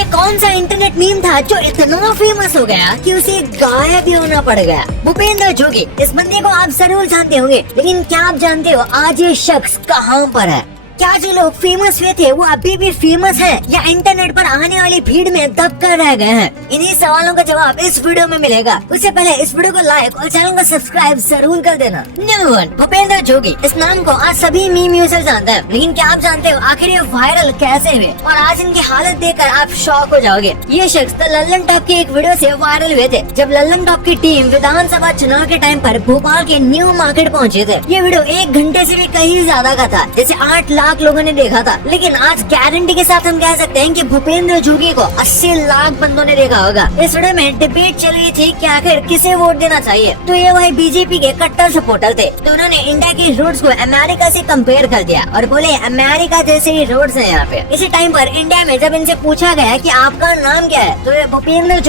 ये कौन सा इंटरनेट मीम था जो इतना फेमस हो गया कि उसे गायब ही होना पड़ गया? भूपेंद्र जोगी, इस बंदे को आप जरूर जानते होंगे, लेकिन क्या आप जानते हो आज ये शख्स कहाँ पर है? क्या जो लोग फेमस हुए थे वो अभी भी फेमस हैं या इंटरनेट पर आने वाली भीड़ में दब कर रह गए हैं? इन्हीं सवालों का जवाब इस वीडियो में मिलेगा। उससे पहले इस वीडियो को लाइक और चैनल को सब्सक्राइब जरूर कर देना। नंबर 1, भूपेंद्र जोगी। इस नाम को आज सभी मीम यूजर जानते हैं, लेकिन क्या आप जानते हो आखिर ये वायरल कैसे हुए? और आज इनकी हालत देखकर आप शॉक हो जाओगे। ये शख्स तो लल्लन टॉप की एक वीडियो से वायरल हुए थे, जब लल्लन टॉप की टीम विधानसभा चुनाव के टाइम पर भोपाल के न्यू मार्केट पहुंचे थे। ये वीडियो 1 घंटे से भी कहीं ज्यादा का था, जैसे 8 लाख लोगों ने देखा था। लेकिन आज गारंटी के साथ हम कह सकते हैं कि भूपेंद्र जोगी को 80 लाख बंदों ने देखा होगा। इस वीडियो में डिबेट चल रही थी कि आखिर किसे वोट देना चाहिए। तो ये भाई बीजेपी के कट्टर सपोर्टर थे, तो उन्होंने इंडिया की रोड्स को अमेरिका से कंपेयर कर दिया और बोले अमेरिका जैसे ही रोड्स हैं यहाँ पे। इसी टाइम पर इंडिया में जब इनसे पूछा गया कि आपका नाम क्या है, तो ये भूपेंद्र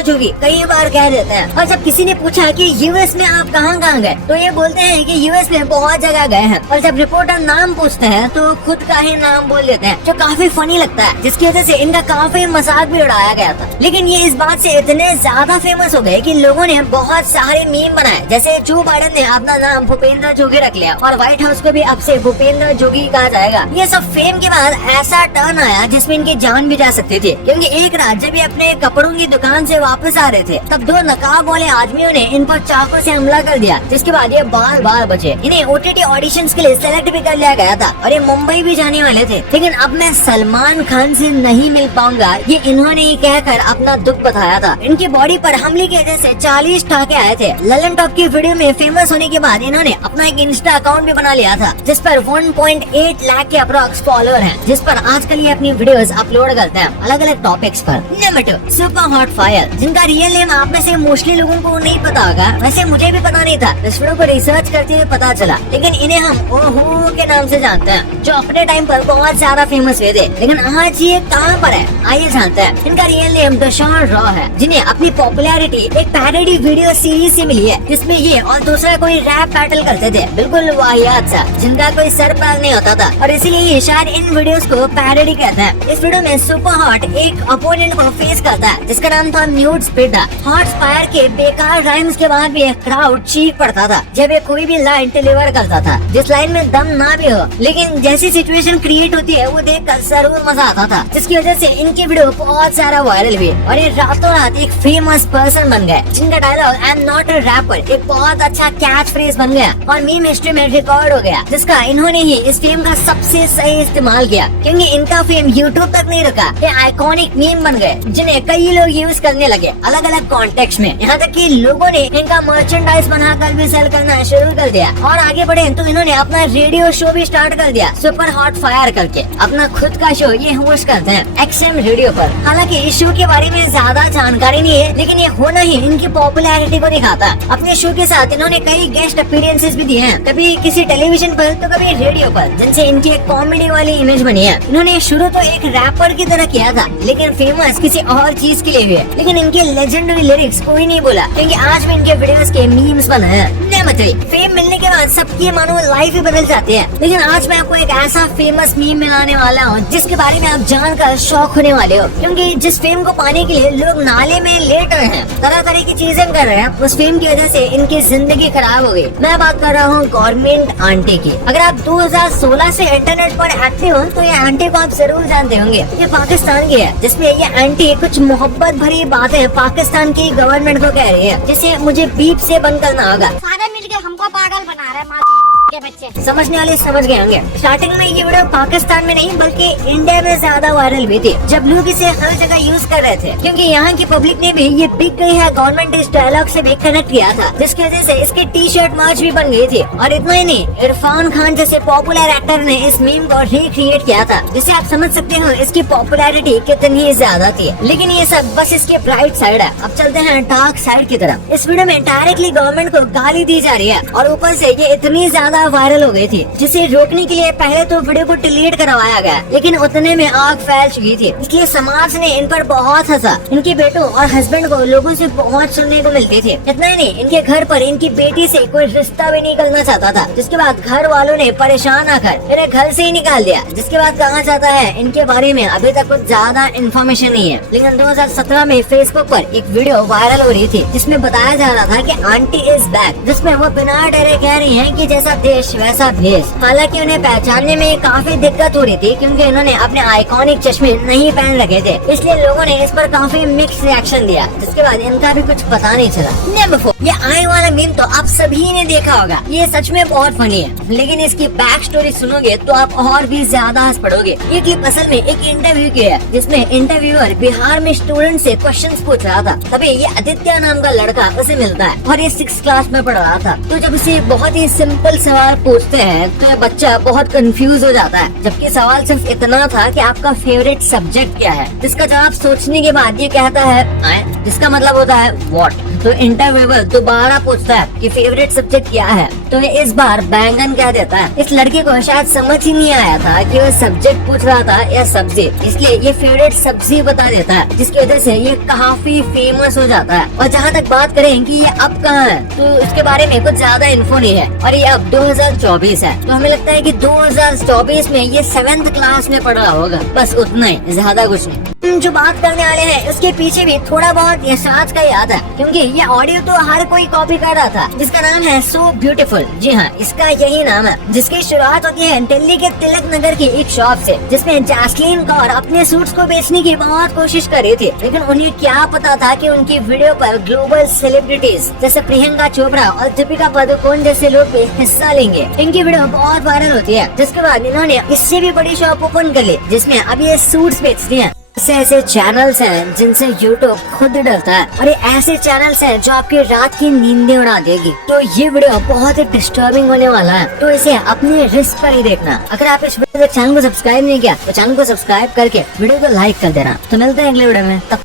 जोगी कई बार कह देते हैं। और जब किसी ने पूछा कि यूएस में आप कहाँ गए, तो ये बोलते हैं कि यूएस में बहुत जगह गए हैं। और जब रिपोर्टर नाम पूछते हैं तो खुद का ही नाम बोल देते हैं, जो काफी फनी लगता है, जिसकी वजह से इनका काफी मजाक भी उड़ाया गया था। लेकिन ये इस बात से इतने ज्यादा फेमस हो गए कि लोगों ने बहुत सारे मीम बनाए, जैसे जो बाइडेन ने अपना नाम भूपेंद्र जोगी रख लिया और व्हाइट हाउस को भी अब से भूपेंद्र जोगी कहा जाएगा। ये सब फेम के बाद ऐसा टर्न आया जिसमें इनकी जान भी जा सकती थी, क्योंकि एक रात जब ये अपने कपड़ों की दुकान से वापस आ रहे थे, तब 2 नकाब वाले आदमियों ने इन पर चाकू से हमला कर दिया, जिसके बाद ये बाल बचे। इन्हें ओटीटी ऑडिशंस के लिए सेलेक्ट भी कर लिया गया था और ये मुंबई भी जाने वाले थे। लेकिन अब मैं सलमान खान से नहीं मिल पाऊंगा, ये इन्होंने ही कहकर अपना दुख बताया था। इनकी बॉडी पर हमले की वजह से 40 टाके आए थे। लल्लन टॉप की वीडियो में फेमस होने के बाद इन्होंने अपना एक इंस्टा अकाउंट भी बना लिया था, जिस पर 1.8 लाख के अप्रॉक्स फॉलोअर हैं, जिस पर आजकल ये अपनी वीडियोस अपलोड करते हैं अलग अलग टॉपिक्स पर। नंबर 2, सुपर हॉट फायर, जिनका रियल नेम आप में से मोस्टली लोगों को नहीं पता होगा। वैसे मुझे भी पता नहीं था, इस वीडियो को रिसर्च करते हुए पता चला। लेकिन इन्हें हम ओहो के नाम से जानते हैं, जो अपने टाइम पर बहुत ज्यादा फेमस हुए थे। लेकिन आज ये कहाँ पर है आइए जानते हैं। इनका रियल नेम दशान रॉ है, जिन्हें अपनी पॉपुलैरिटी एक पैरोडी वीडियो सीरीज से मिली है, जिसमें ये और दूसरा कोई रैप बैटल करते थे, बिल्कुल वाहियात सा, जिनका कोई सर पैर नहीं होता था, और इसीलिए ये शायद इन वीडियोस को पैरोडी कहते हैं। इस वीडियो में सुपर हॉट एक अपोनेंट को फेस करता है, जिसका नाम था न्यूड स्पिटा। हॉट फायर के बेकार राइम्स के बाद भी एक क्राउड चीख पड़ता था जब ये कोई भी लाइन डिलीवर करता था, जिस लाइन में दम ना भी हो, लेकिन जैसी सिचुएशन क्रिएट होती है वो देख कर जरूर मजा आता था, जिसकी वजह से इनके वीडियो बहुत सारा वायरल हुए और ये रातों रात एक फेमस पर्सन बन गए, जिनका dialogue I am not a rapper एक बहुत अच्छा कैच फ्रेज बन गया और मीम हिस्ट्री में रिकॉर्ड हो गया, जिसका इन्होंने ही इस फेम का सबसे सही इस्तेमाल किया, क्योंकि इनका फेम यूट्यूब तक नहीं रुका। ये आइकॉनिक मीम बन गए, जिन्हें कई लोग यूज करने लगे अलग अलग कॉन्टेक्स्ट में। यहाँ तक कि लोगों ने इनका मर्चेंडाइज बनाकर भी सेल करना शुरू कर दिया। और आगे बढ़े तो इन्होंने अपना रेडियो शो भी स्टार्ट कर दिया, सुपर हॉट फायर करके। अपना खुद का शो ये होस्ट करते हैं XM रेडियो पर। हालांकि इस शो के बारे में ज्यादा जानकारी नहीं है, लेकिन ये होना ही इनकी पॉपुलैरिटी को दिखाता है। अपने शो के साथ इन्होंने कई गेस्ट अपीयरेंसेस भी दिए हैं, कभी किसी टेलीविजन पर तो कभी रेडियो पर, जिनसे इनकी एक कॉमेडी वाली इमेज बनी है। इन्होंने शुरू तो एक रैपर की तरह किया था, लेकिन फेमस किसी और चीज के लिए हुए। लेकिन इनके लेजेंडरी लिरिक्स कोई नहीं बोला, क्योंकि आज भी इनके वीडियोस के मीम्स बने हैं। नंबर 3, फेम मिलने के बाद सबकी मानो लाइफ ही बदल जाती है, लेकिन आज मैं आपको एक ऐसा फेमस मीम मिलाने वाला हूँ जिसके बारे में आप जानकर शॉक होने वाले हो, क्योंकि जिस फेम को पाने के लिए लोग नाले में लेट रहे हैं, तरह तरह की चीजें कर रहे हैं, उस फेम की वजह से इनकी जिंदगी खराब हो गई। मैं बात कर रहा हूँ गवर्नमेंट आंटी की। अगर आप 2016 से इंटरनेट पर एक्टिव हो तो ये आंटी को आप जरूर जानते होंगे। ये पाकिस्तान की है, जिसमें ये आंटी कुछ मोहब्बत भरी बातें पाकिस्तान की गवर्नमेंट को कह रही है, जिसे मुझे बीप से बंद करना होगा। सारे मिलके हमको पागल बना रहे हैं के बच्चे। समझने वाले समझ गए होंगे। स्टार्टिंग में ये वीडियो पाकिस्तान में नहीं बल्कि इंडिया में ज्यादा वायरल हुई थी, जब लोग इसे हर जगह यूज कर रहे थे, क्योंकि यहाँ की पब्लिक ने भी ये बिक गई है गवर्नमेंट इस डायलॉग से भी कनेक्ट किया था, जिसकी वजह से इसकी टी-शर्ट मर्च भी बन गई थी। और इतना ही नहीं, इरफान खान जैसे पॉपुलर एक्टर ने इस मीम को रिक्रिएट किया था, जिससे आप समझ सकते हो इसकी पॉपुलैरिटी कितनी ज्यादा थी। लेकिन ये सब बस इसके ब्राइट साइड है। अब चलते हैं डार्क साइड की तरफ। इस वीडियो में डायरेक्टली गवर्नमेंट को गाली दी जा रही है और ऊपर से ये इतनी ज्यादा वीडियो वायरल हो गई थी, जिसे रोकने के लिए पहले तो वीडियो को डिलीट करवाया गया, लेकिन उतने में आग फैल चुकी थी, इसलिए समाज ने इन पर बहुत हंसा। इनके बेटों और हस्बैंड को लोगों से बहुत सुनने को मिलती थी। इतना ही नहीं, इनके घर पर इनकी बेटी से कोई रिश्ता भी निकलना चाहता था, जिसके बाद घर वालों ने परेशान आकर इन्हें घर से ही निकाल दिया। जिसके बाद कहा जाता है इनके बारे में अभी तक कुछ ज्यादा इन्फॉर्मेशन नहीं है, लेकिन 2017 में फेसबुक पर एक वीडियो वायरल हो रही थी, जिसमें बताया जा रहा था कि आंटी इज बैक, जिसमें वो बिना डरे कह रही हैं कि जैसा देश वैसा भेष। हालांकि उन्हें पहचानने में काफी दिक्कत हो रही थी, क्योंकि इन्होंने अपने आइकॉनिक चश्मे नहीं पहन रखे थे, इसलिए लोगों ने इस पर काफी मिक्स रिएक्शन दिया, जिसके बाद इनका भी कुछ पता नहीं चला। Number 4, ये आए वाला मीम तो आप सभी ने देखा होगा, ये सच में बहुत फनी है, लेकिन इसकी बैक स्टोरी सुनोगे तो आप और भी ज्यादा हंस पड़ोगे। ये क्लिप असल में एक इंटरव्यू की है, जिसमें इंटरव्यूअर बिहार में स्टूडेंट से क्वेश्चंस पूछ रहा था। तभी ये आदित्य नाम का लड़का उसे मिलता है और ये 6th क्लास में पढ़ रहा था। तो जब उसे बहुत ही सिंपल सवाल पूछते हैं तो ये बच्चा बहुत कंफ्यूज हो जाता है, जबकि सवाल सिर्फ इतना था कि आपका फेवरेट सब्जेक्ट क्या है। जिसका जवाब सोचने के बाद ये कहता है, जिसका मतलब होता है व्हाट। तो इंटरव्यूअर दोबारा पूछता है कि फेवरेट सब्जेक्ट क्या है, तो ये इस बार बैंगन कह देता है। इस लड़के को शायद समझ ही नहीं आया था कि वो सब्जेक्ट पूछ रहा था या सब्जी, इसलिए ये फेवरेट सब्जी बता देता है, जिसकी वजह से ये काफी फेमस हो जाता है। और जहाँ तक बात करें कि ये अब कहाँ है, तो इसके बारे में कुछ ज्यादा इन्फो नहीं है, और ये अब 2024 है, तो हमें लगता है कि 2024 में ये 7th क्लास में पढ़ रहा होगा, बस उतना ही, ज्यादा कुछ नहीं। जो बात करने वाले हैं उसके पीछे भी थोड़ा बहुत यशराज का याद है, क्योंकि ये ऑडियो तो हर कोई कॉपी कर रहा था, जिसका नाम है सो ब्यूटीफुल। जी हाँ, इसका यही नाम है, जिसकी शुरुआत होती है दिल्ली के तिलक नगर की एक शॉप से, जिसमें जैस्लीन कौर अपने सूट्स को बेचने की बहुत कोशिश कर रही थी, लेकिन उन्हें क्या पता था कि उनकी वीडियो पर ग्लोबल सेलिब्रिटीज जैसे प्रियंका चोपड़ा और दीपिका पादुकोण जैसे लोग भी हिस्सा लेंगे। इनकी वीडियो बहुत वायरल होती है, जिसके बाद इन्होंने इससे भी बड़ी शॉप ओपन कर ली, जिसमें अब ये सूट्स बेचती है। ऐसे चैनल्स हैं जिनसे यूट्यूब खुद डरता है, और ये ऐसे चैनल्स हैं जो आपकी रात की नींदें उड़ा देगी। तो ये वीडियो बहुत ही डिस्टर्बिंग होने वाला है, तो इसे अपने रिस्क पर ही देखना। अगर आप इस वीडियो चैनल को सब्सक्राइब नहीं किया तो चैनल को सब्सक्राइब करके वीडियो को लाइक कर देना। तो मिलते हैं अगले वीडियो में, तब